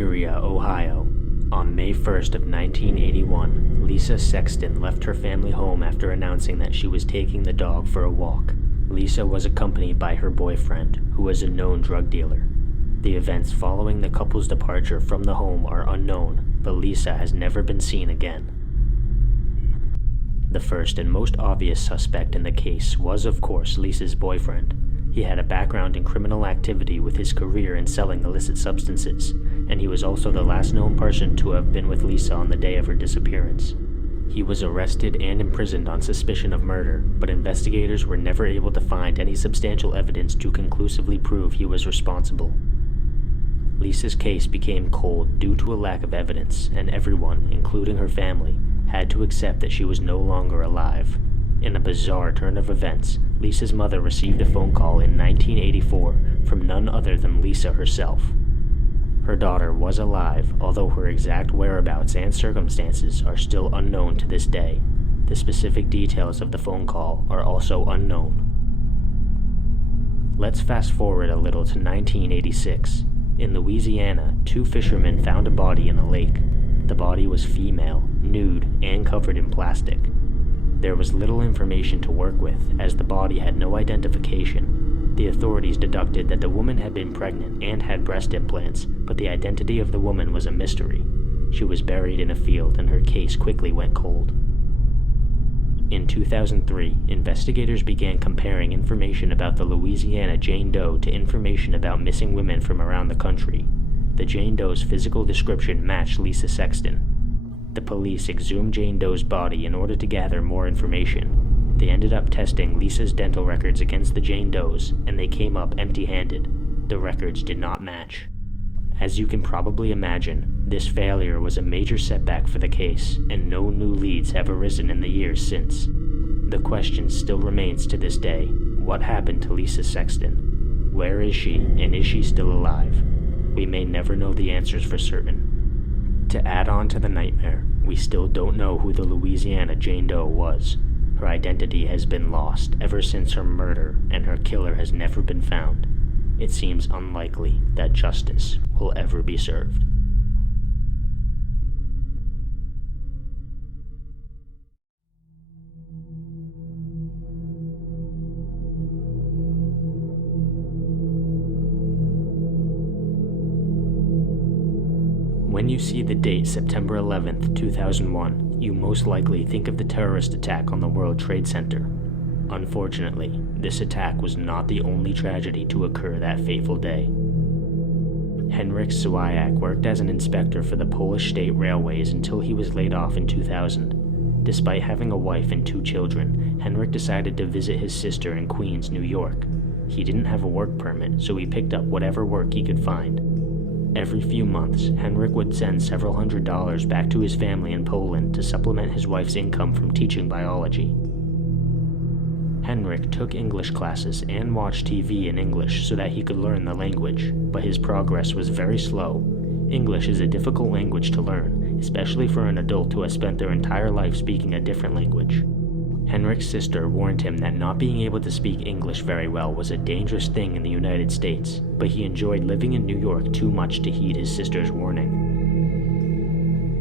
Elyria, Ohio. On May 1st of 1981, Lisa Sexton left her family home after announcing that she was taking the dog for a walk. Lisa was accompanied by her boyfriend, who was a known drug dealer. The events following the couple's departure from the home are unknown, but Lisa has never been seen again. The first and most obvious suspect in the case was, of course, Lisa's boyfriend. He had a background in criminal activity with his career in selling illicit substances, and he was also the last known person to have been with Lisa on the day of her disappearance. He was arrested and imprisoned on suspicion of murder, but investigators were never able to find any substantial evidence to conclusively prove he was responsible. Lisa's case became cold due to a lack of evidence, and everyone, including her family, had to accept that she was no longer alive. In a bizarre turn of events, Lisa's mother received a phone call in 1984 from none other than Lisa herself. Her daughter was alive, although her exact whereabouts and circumstances are still unknown to this day. The specific details of the phone call are also unknown. Let's fast forward a little to 1986. In Louisiana, two fishermen found a body in a lake. The body was female, nude, and covered in plastic. There was little information to work with, as the body had no identification. The authorities deducted that the woman had been pregnant and had breast implants, but the identity of the woman was a mystery. She was buried in a field, and her case quickly went cold. In 2003, investigators began comparing information about the Louisiana Jane Doe to information about missing women from around the country. The Jane Doe's physical description matched Lisa Sexton. The police exhumed Jane Doe's body in order to gather more information. They ended up testing Lisa's dental records against the Jane Doe's, and they came up empty-handed. The records did not match. As you can probably imagine, this failure was a major setback for the case, and no new leads have arisen in the years since. The question still remains to this day: what happened to Lisa Sexton? Where is she, and is she still alive? We may never know the answers for certain. To add on to the nightmare, we still don't know who the Louisiana Jane Doe was. Her identity has been lost ever since her murder, and her killer has never been found. It seems unlikely that justice will ever be served. When you see the date September 11th, 2001, you most likely think of the terrorist attack on the World Trade Center. Unfortunately, this attack was not the only tragedy to occur that fateful day. Henryk Swiak worked as an inspector for the Polish State Railways until he was laid off in 2000. Despite having a wife and 2 children, Henryk decided to visit his sister in Queens, New York. He didn't have a work permit, so he picked up whatever work he could find. Every few months, Henryk would send several $100s back to his family in Poland to supplement his wife's income from teaching biology. Henryk took English classes and watched TV in English so that he could learn the language, but his progress was very slow. English is a difficult language to learn, especially for an adult who has spent their entire life speaking a different language. Henryk's sister warned him that not being able to speak English very well was a dangerous thing in the United States, but he enjoyed living in New York too much to heed his sister's warning.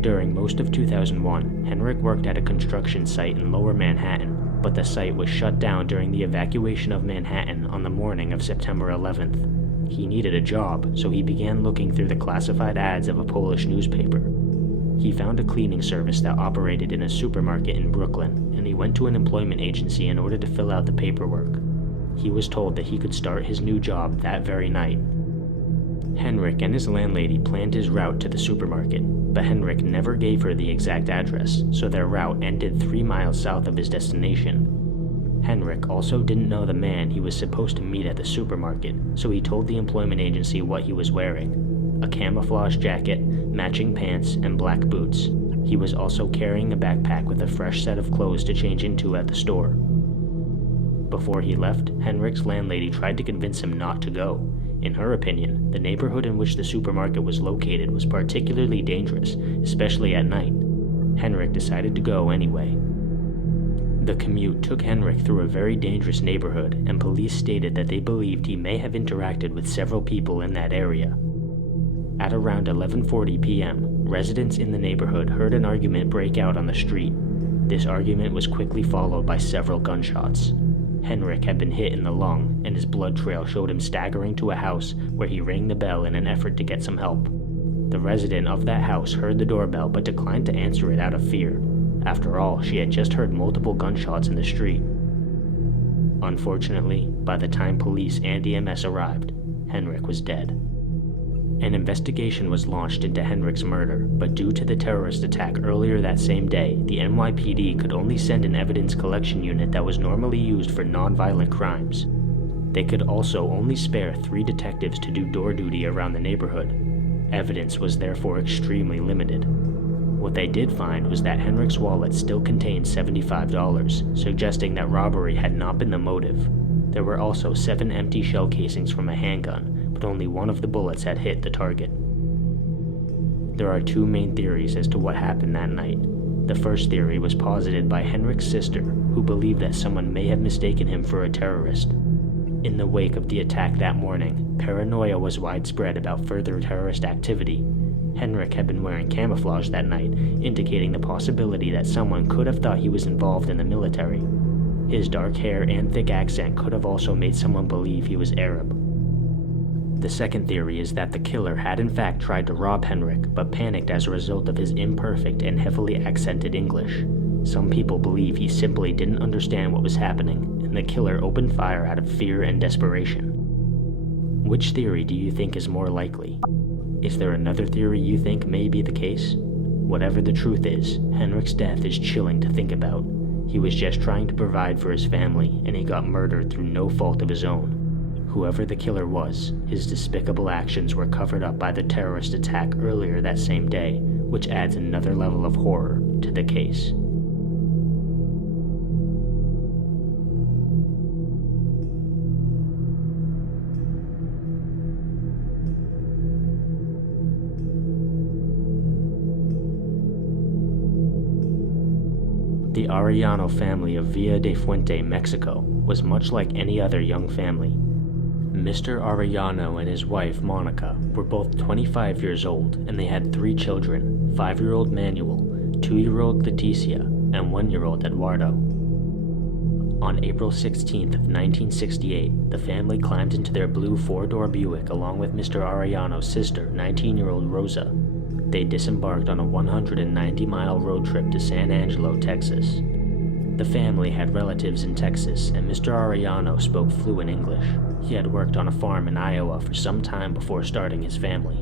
During most of 2001, Henryk worked at a construction site in Lower Manhattan, but the site was shut down during the evacuation of Manhattan on the morning of September 11th. He needed a job, so he began looking through the classified ads of a Polish newspaper. He found a cleaning service that operated in a supermarket in Brooklyn, and he went to an employment agency in order to fill out the paperwork. He was told that he could start his new job that very night. Henryk and his landlady planned his route to the supermarket, but Henryk never gave her the exact address, so their route ended 3 miles south of his destination. Henryk also didn't know the man he was supposed to meet at the supermarket, so he told the employment agency what he was wearing: a camouflage jacket, matching pants, and black boots. He was also carrying a backpack with a fresh set of clothes to change into at the store. Before he left, Henryk's landlady tried to convince him not to go. In her opinion, the neighborhood in which the supermarket was located was particularly dangerous, especially at night. Henryk decided to go anyway. The commute took Henryk through a very dangerous neighborhood, and police stated that they believed he may have interacted with several people in that area. At around 11:40 p.m., residents in the neighborhood heard an argument break out on the street. This argument was quickly followed by several gunshots. Henrik had been hit in the lung, and his blood trail showed him staggering to a house where he rang the bell in an effort to get some help. The resident of that house heard the doorbell but declined to answer it out of fear. After all, she had just heard multiple gunshots in the street. Unfortunately, by the time police and EMS arrived, Henrik was dead. An investigation was launched into Henrik's murder, but due to the terrorist attack earlier that same day, the NYPD could only send an evidence collection unit that was normally used for non-violent crimes. They could also only spare 3 detectives to do door duty around the neighborhood. Evidence was therefore extremely limited. What they did find was that Henrik's wallet still contained $75, suggesting that robbery had not been the motive. There were also 7 empty shell casings from a handgun, but only one of the bullets had hit the target. There are 2 main theories as to what happened that night. The first theory was posited by Henrik's sister, who believed that someone may have mistaken him for a terrorist. In the wake of the attack that morning, paranoia was widespread about further terrorist activity. Henrik had been wearing camouflage that night, indicating the possibility that someone could have thought he was involved in the military. His dark hair and thick accent could have also made someone believe he was Arab. The second theory is that the killer had in fact tried to rob Henrik, but panicked as a result of his imperfect and heavily accented English. Some people believe he simply didn't understand what was happening, and the killer opened fire out of fear and desperation. Which theory do you think is more likely? Is there another theory you think may be the case? Whatever the truth is, Henrik's death is chilling to think about. He was just trying to provide for his family, and he got murdered through no fault of his own. Whoever the killer was, his despicable actions were covered up by the terrorist attack earlier that same day, which adds another level of horror to the case. The Arellano family of Villa de Fuente, Mexico, was much like any other young family. Mr. Arellano and his wife, Monica, were both 25 years old, and they had 3 children, 5-year-old Manuel, 2-year-old Leticia, and 1-year-old Eduardo. On April 16th of 1968, the family climbed into their blue 4-door Buick along with Mr. Arellano's sister, 19-year-old Rosa. They disembarked on a 190-mile road trip to San Angelo, Texas. The family had relatives in Texas, and Mr. Arellano spoke fluent English. He had worked on a farm in Iowa for some time before starting his family.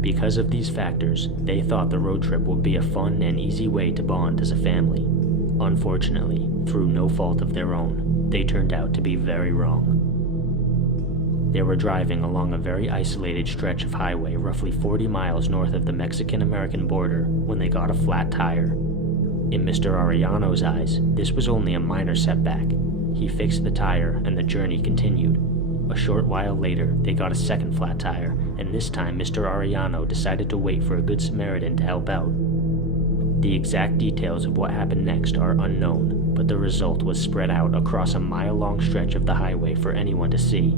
Because of these factors, they thought the road trip would be a fun and easy way to bond as a family. Unfortunately, through no fault of their own, they turned out to be very wrong. They were driving along a very isolated stretch of highway roughly 40 miles north of the Mexican-American border when they got a flat tire. In Mr. Arellano's eyes, this was only a minor setback. He fixed the tire and the journey continued. A short while later, they got a second flat tire, and this time Mr. Arellano decided to wait for a good Samaritan to help out. The exact details of what happened next are unknown, but the result was spread out across a mile-long stretch of the highway for anyone to see.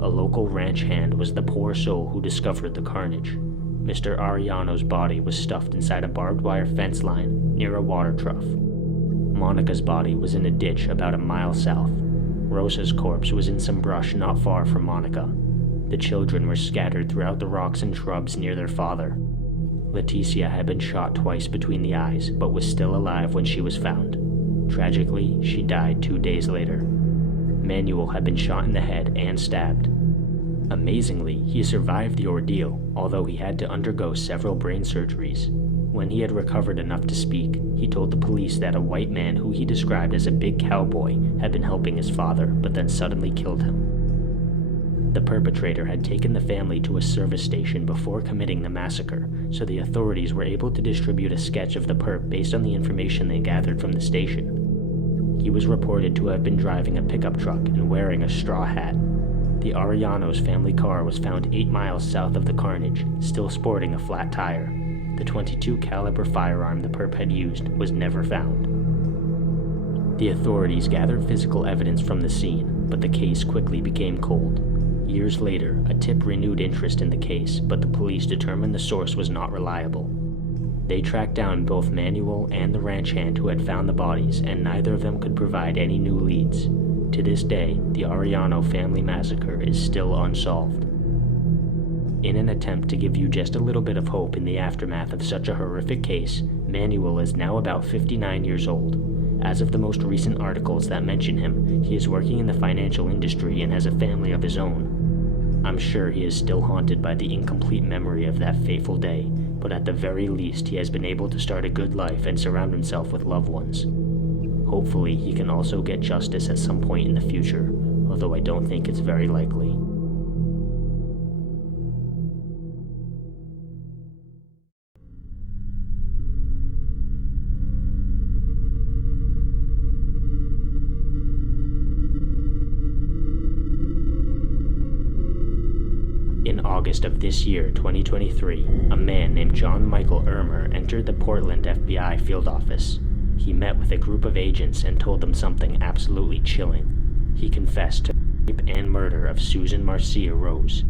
A local ranch hand was the poor soul who discovered the carnage. Mr. Arellano's body was stuffed inside a barbed wire fence line near a water trough. Monica's body was in a ditch about a mile south. Rosa's corpse was in some brush not far from Monica. The children were scattered throughout the rocks and shrubs near their father. Leticia had been shot twice between the eyes, but was still alive when she was found. Tragically, she died 2 days later. Manuel had been shot in the head and stabbed. Amazingly, he survived the ordeal, although he had to undergo several brain surgeries. When he had recovered enough to speak, he told the police that a white man who he described as a big cowboy had been helping his father, but then suddenly killed him. The perpetrator had taken the family to a service station before committing the massacre, so the authorities were able to distribute a sketch of the perp based on the information they gathered from the station. He was reported to have been driving a pickup truck and wearing a straw hat. The Arellano's family car was found 8 miles south of the carnage, still sporting a flat tire. The .22 caliber firearm the perp had used was never found. The authorities gathered physical evidence from the scene, but the case quickly became cold. Years later, a tip renewed interest in the case, but the police determined the source was not reliable. They tracked down both Manuel and the ranch hand who had found the bodies, and neither of them could provide any new leads. To this day, the Arellano family massacre is still unsolved. In an attempt to give you just a little bit of hope in the aftermath of such a horrific case, Manuel is now about 59 years old. As of the most recent articles that mention him, he is working in the financial industry and has a family of his own. I'm sure he is still haunted by the incomplete memory of that fateful day, but at the very least he has been able to start a good life and surround himself with loved ones. Hopefully he can also get justice at some point in the future, although I don't think it's very likely. In August of this year, 2023, a man named John Michael Ermer entered the Portland FBI field office. He met with a group of agents and told them something absolutely chilling. He confessed to the rape and murder of Susan Marcia Rose.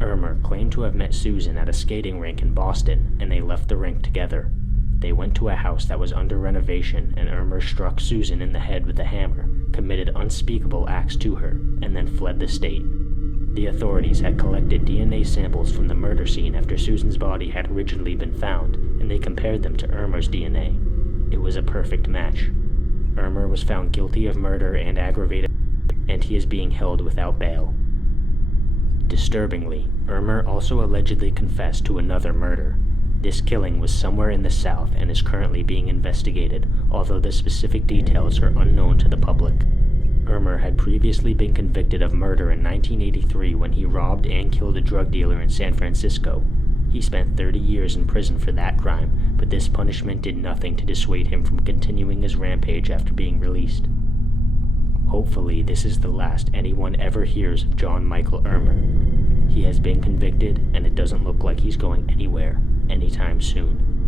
Ermer claimed to have met Susan at a skating rink in Boston, and they left the rink together. They went to a house that was under renovation, and Ermer struck Susan in the head with a hammer, committed unspeakable acts to her, and then fled the state. The authorities had collected DNA samples from the murder scene after Susan's body had originally been found, and they compared them to Ermer's DNA. It was a perfect match. Ermer was found guilty of murder and aggravated, and he is being held without bail. Disturbingly, Ermer also allegedly confessed to another murder. This killing was somewhere in the South and is currently being investigated, although the specific details are unknown to the public. Ermer had previously been convicted of murder in 1983 when he robbed and killed a drug dealer in San Francisco. He spent 30 years in prison for that crime, but this punishment did nothing to dissuade him from continuing his rampage after being released. Hopefully, this is the last anyone ever hears of John Michael Ermer. He has been convicted, and it doesn't look like he's going anywhere anytime soon.